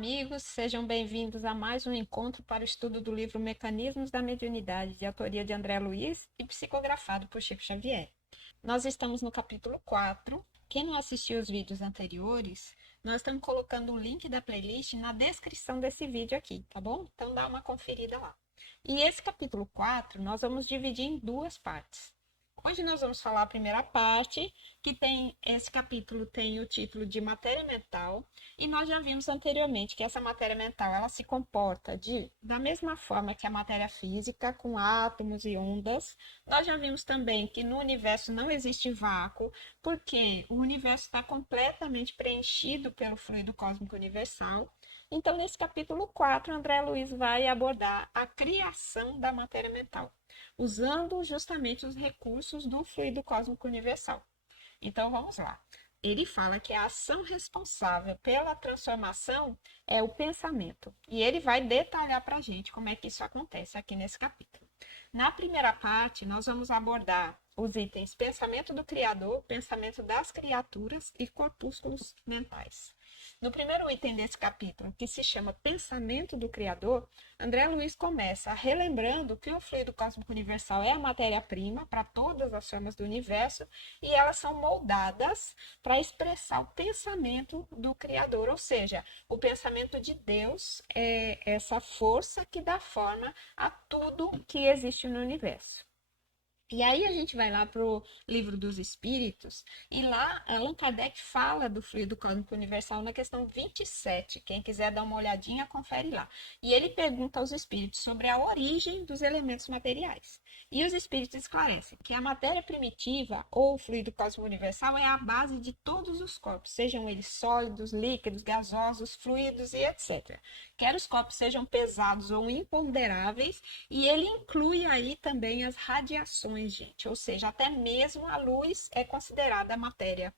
amigos, sejam bem-vindos a mais um encontro para o estudo do livro Mecanismos da Mediunidade, de autoria de André Luiz e psicografado por Chico Xavier. Nós estamos no capítulo 4. Quem não assistiu os vídeos anteriores, nós estamos colocando o link da playlist na descrição desse vídeo aqui, tá bom? Então dá uma conferida lá. E esse capítulo 4 nós vamos dividir em duas partes. Hoje nós vamos falar a primeira parte, que tem esse capítulo tem o título de matéria mental, e nós já vimos anteriormente que essa matéria mental ela se comporta da mesma forma que a matéria física, com átomos e ondas. Nós já vimos também que no universo não existe vácuo, porque o universo está completamente preenchido pelo fluido cósmico universal. Então, nesse capítulo 4, André Luiz vai abordar a criação da matéria mental, usando justamente os recursos do fluido cósmico universal. Então, vamos lá. Ele fala que a ação responsável pela transformação é o pensamento. E ele vai detalhar para a gente como é que isso acontece aqui nesse capítulo. Na primeira parte, nós vamos abordar os itens pensamento do Criador, pensamento das criaturas e corpúsculos mentais. No primeiro item desse capítulo, que se chama Pensamento do Criador, André Luiz começa relembrando que o fluido cósmico universal é a matéria-prima para todas as formas do universo e elas são moldadas para expressar o pensamento do Criador, ou seja, o pensamento de Deus é essa força que dá forma a tudo que existe no universo. E aí a gente vai lá para o Livro dos Espíritos, e lá Allan Kardec fala do fluido cósmico universal na questão 27. Quem quiser dar uma olhadinha, confere lá. E ele pergunta aos espíritos sobre a origem dos elementos materiais. E os espíritos esclarecem que a matéria primitiva, ou fluido cósmico universal, é a base de todos os corpos, sejam eles sólidos, líquidos, gasosos, fluidos e etc. Quer os corpos sejam pesados ou imponderáveis, e ele inclui aí também as radiações, gente, ou seja, até mesmo a luz é considerada matéria.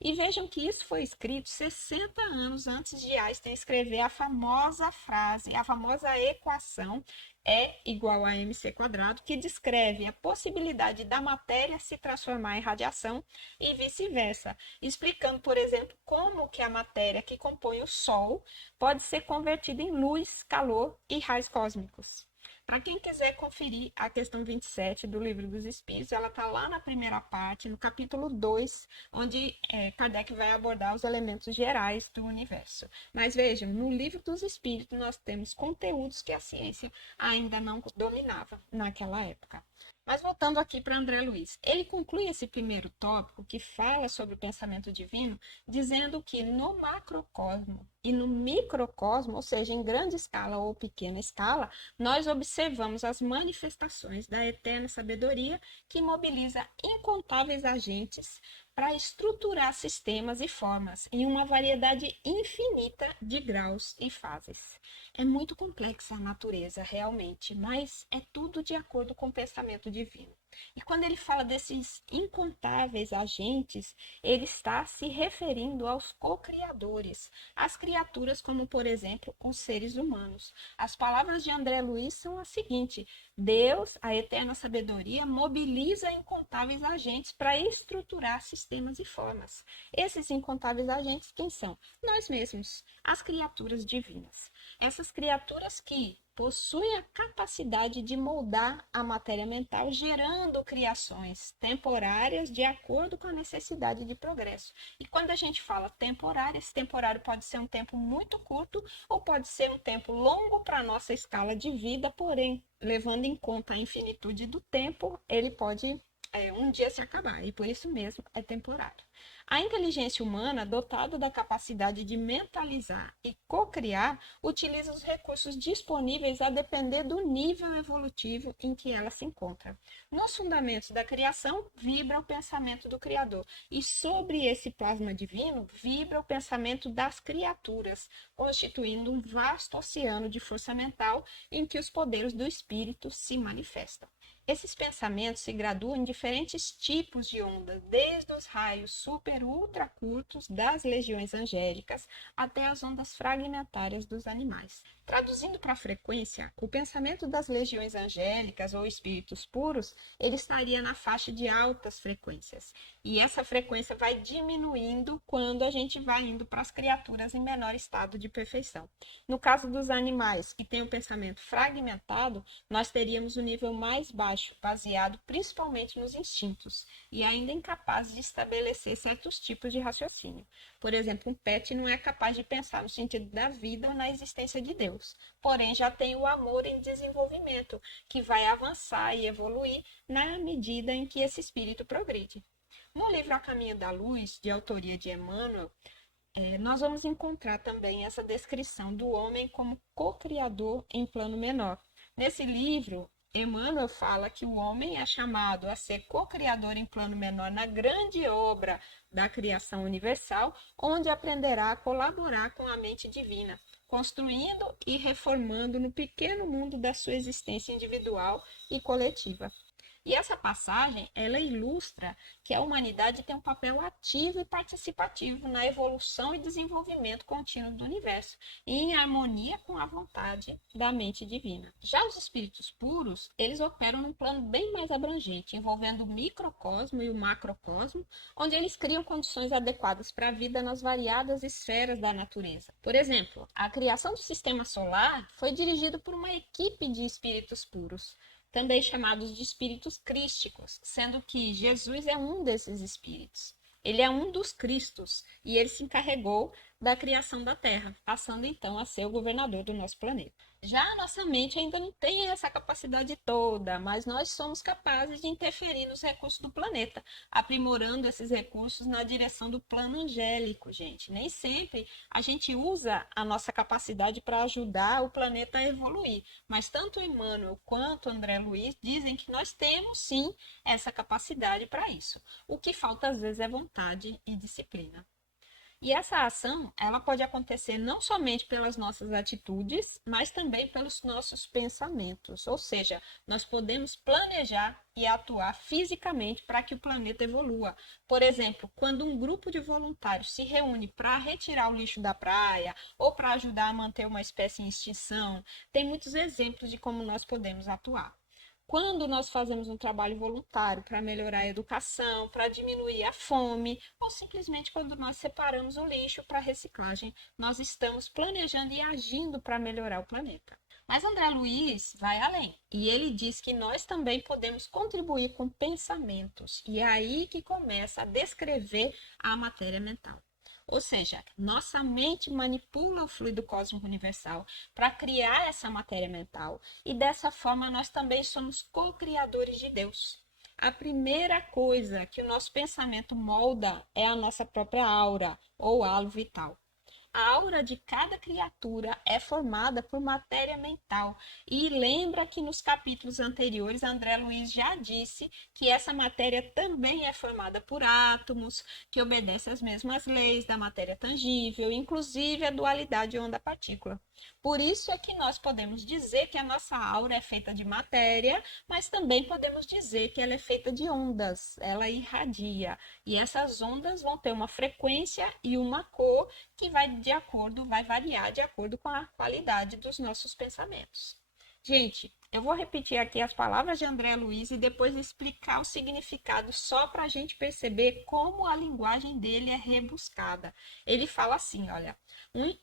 E vejam que isso foi escrito 60 anos antes de Einstein escrever a famosa frase, a famosa equação E igual a mc quadrado, que descreve a possibilidade da matéria se transformar em radiação e vice-versa, explicando, por exemplo, como que a matéria que compõe o Sol pode ser convertida em luz, calor e raios cósmicos. Para quem quiser conferir a questão 27 do Livro dos Espíritos, ela está lá na primeira parte, no capítulo 2, onde Kardec vai abordar os elementos gerais do universo. Mas vejam, no Livro dos Espíritos nós temos conteúdos que a ciência ainda não dominava naquela época. Mas voltando aqui para André Luiz, ele conclui esse primeiro tópico que fala sobre o pensamento divino, dizendo que no macrocosmo e no microcosmo, ou seja, em grande escala ou pequena escala, nós observamos as manifestações da eterna sabedoria que mobiliza incontáveis agentes para estruturar sistemas e formas em uma variedade infinita de graus e fases. É muito complexa a natureza, realmente, mas é tudo de acordo com o pensamento divino. E quando ele fala desses incontáveis agentes, ele está se referindo aos co-criadores, às criaturas como, por exemplo, os seres humanos. As palavras de André Luiz são as seguintes: Deus, a eterna sabedoria, mobiliza incontáveis agentes para estruturar sistemas e formas. Esses incontáveis agentes, quem são? Nós mesmos, as criaturas divinas. Essas criaturas que possuem a capacidade de moldar a matéria mental, gerando criações temporárias de acordo com a necessidade de progresso. E quando a gente fala temporário, esse temporário pode ser um tempo muito curto ou pode ser um tempo longo para a nossa escala de vida, porém, levando em conta a infinitude do tempo, ele pode um dia se acabar, e por isso mesmo é temporário. A inteligência humana, dotada da capacidade de mentalizar e co-criar, utiliza os recursos disponíveis a depender do nível evolutivo em que ela se encontra. Nos fundamentos da criação, vibra o pensamento do Criador, e sobre esse plasma divino, vibra o pensamento das criaturas, constituindo um vasto oceano de força mental em que os poderes do espírito se manifestam. Esses pensamentos se graduam em diferentes tipos de ondas, desde os raios super ultra curtos das legiões angélicas até as ondas fragmentárias dos animais. Traduzindo para a frequência, o pensamento das legiões angélicas ou espíritos puros, ele estaria na faixa de altas frequências. E essa frequência vai diminuindo quando a gente vai indo para as criaturas em menor estado de perfeição. No caso dos animais que têm o pensamento fragmentado, nós teríamos o nível mais baixo, baseado principalmente nos instintos, e ainda incapaz de estabelecer certos tipos de raciocínio. Por exemplo, um pet não é capaz de pensar no sentido da vida ou na existência de Deus, porém já tem o amor em desenvolvimento, que vai avançar e evoluir na medida em que esse espírito progride. No livro A Caminho da Luz, de autoria de Emmanuel, nós vamos encontrar também essa descrição do homem como co-criador em plano menor. Nesse livro, Emmanuel fala que o homem é chamado a ser co-criador em plano menor na grande obra da criação universal, onde aprenderá a colaborar com a mente divina, construindo e reformando no pequeno mundo da sua existência individual e coletiva. E essa passagem, ela ilustra que a humanidade tem um papel ativo e participativo na evolução e desenvolvimento contínuo do universo, em harmonia com a vontade da mente divina. Já os espíritos puros, eles operam num plano bem mais abrangente, envolvendo o microcosmo e o macrocosmo, onde eles criam condições adequadas para a vida nas variadas esferas da natureza. Por exemplo, a criação do sistema solar foi dirigida por uma equipe de espíritos puros, também chamados de espíritos crísticos, sendo que Jesus é um desses espíritos. Ele é um dos Cristos e ele se encarregou da criação da Terra, passando então a ser o governador do nosso planeta. Já a nossa mente ainda não tem essa capacidade toda, mas nós somos capazes de interferir nos recursos do planeta, aprimorando esses recursos na direção do plano angélico, gente. Nem sempre a gente usa a nossa capacidade para ajudar o planeta a evoluir, mas tanto Emmanuel quanto André Luiz dizem que nós temos sim essa capacidade para isso. O que falta às vezes é vontade e disciplina. E essa ação, ela pode acontecer não somente pelas nossas atitudes, mas também pelos nossos pensamentos. Ou seja, nós podemos planejar e atuar fisicamente para que o planeta evolua. Por exemplo, quando um grupo de voluntários se reúne para retirar o lixo da praia ou para ajudar a manter uma espécie em extinção, tem muitos exemplos de como nós podemos atuar. Quando nós fazemos um trabalho voluntário para melhorar a educação, para diminuir a fome, ou simplesmente quando nós separamos o lixo para reciclagem, nós estamos planejando e agindo para melhorar o planeta. Mas André Luiz vai além e ele diz que nós também podemos contribuir com pensamentos, e é aí que começa a descrever a matéria mental. Ou seja, nossa mente manipula o fluido cósmico universal para criar essa matéria mental, e dessa forma nós também somos co-criadores de Deus. A primeira coisa que o nosso pensamento molda é a nossa própria aura, ou halo vital. A aura de cada criatura é formada por matéria mental. E lembra que nos capítulos anteriores, André Luiz já disse que essa matéria também é formada por átomos, que obedecem às mesmas leis da matéria tangível, inclusive a dualidade onda-partícula. Por isso é que nós podemos dizer que a nossa aura é feita de matéria, mas também podemos dizer que ela é feita de ondas, ela irradia. E essas ondas vão ter uma frequência e uma cor que vai variar de acordo com a qualidade dos nossos pensamentos. Gente, eu vou repetir aqui as palavras de André Luiz e depois explicar o significado só para a gente perceber como a linguagem dele é rebuscada. Ele fala assim, olha: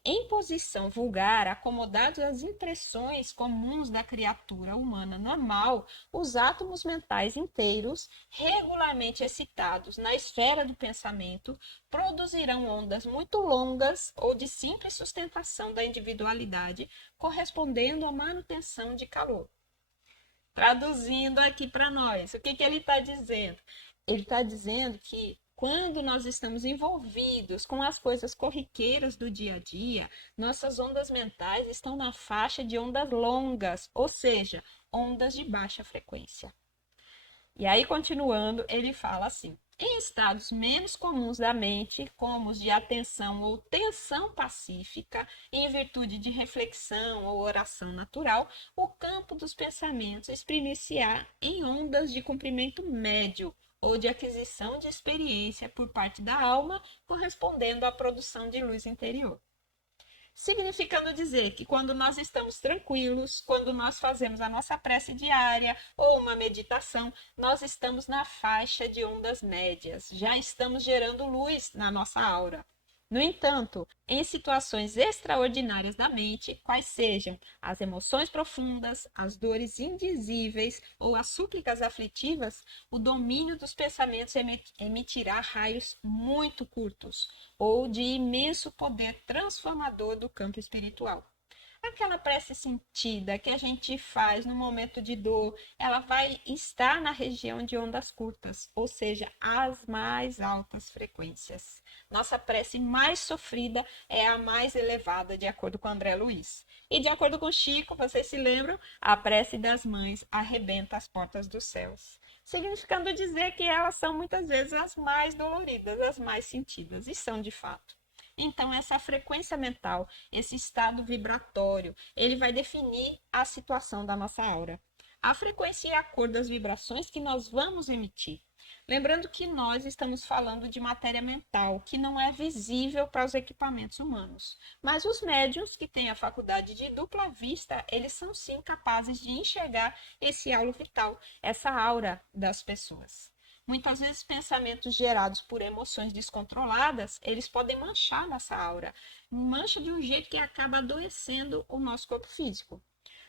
em posição vulgar, acomodados às impressões comuns da criatura humana normal, os átomos mentais inteiros, regularmente excitados na esfera do pensamento, produzirão ondas muito longas ou de simples sustentação da individualidade, correspondendo à manutenção de calor. Traduzindo aqui para nós, o que ele está dizendo? Ele está dizendo que quando nós estamos envolvidos com as coisas corriqueiras do dia a dia, nossas ondas mentais estão na faixa de ondas longas, ou seja, ondas de baixa frequência. E aí, continuando, ele fala assim: em estados menos comuns da mente, como os de atenção ou tensão pacífica, em virtude de reflexão ou oração natural, o campo dos pensamentos exprimir-se-á em ondas de comprimento médio ou de aquisição de experiência por parte da alma, correspondendo à produção de luz interior. significando dizer que quando nós estamos tranquilos, quando nós fazemos a nossa prece diária ou uma meditação, nós estamos na faixa de ondas médias, já estamos gerando luz na nossa aura. No entanto, em situações extraordinárias da mente, quais sejam as emoções profundas, as dores indizíveis ou as súplicas aflitivas, o domínio dos pensamentos emitirá raios muito curtos ou de imenso poder transformador do campo espiritual. Aquela prece sentida que a gente faz no momento de dor, ela vai estar na região de ondas curtas, ou seja, as mais altas frequências. Nossa prece mais sofrida é a mais elevada, de acordo com André Luiz. E de acordo com Chico, vocês se lembram? A prece das mães arrebenta as portas dos céus. Significando dizer que elas são muitas vezes as mais doloridas, as mais sentidas, e são de fato. Então, essa frequência mental, esse estado vibratório, ele vai definir a situação da nossa aura. A frequência é a cor das vibrações que nós vamos emitir. Lembrando que nós estamos falando de matéria mental, que não é visível para os equipamentos humanos. Mas os médiuns, que têm a faculdade de dupla vista, eles são sim capazes de enxergar esse halo vital, essa aura das pessoas. Muitas vezes pensamentos gerados por emoções descontroladas, eles podem manchar nossa aura. Mancha de um jeito que acaba adoecendo o nosso corpo físico.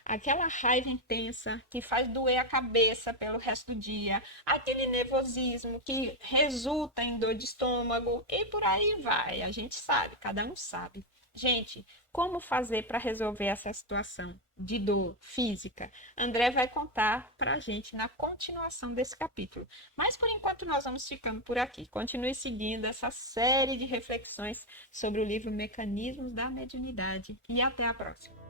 Aquela raiva intensa que faz doer a cabeça pelo resto do dia, aquele nervosismo que resulta em dor de estômago e por aí vai. A gente sabe, cada um sabe. Gente, como fazer para resolver essa situação de dor física? André vai contar para a gente na continuação desse capítulo. Mas por enquanto nós vamos ficando por aqui. Continue seguindo essa série de reflexões sobre o livro Mecanismos da Mediunidade e até a próxima.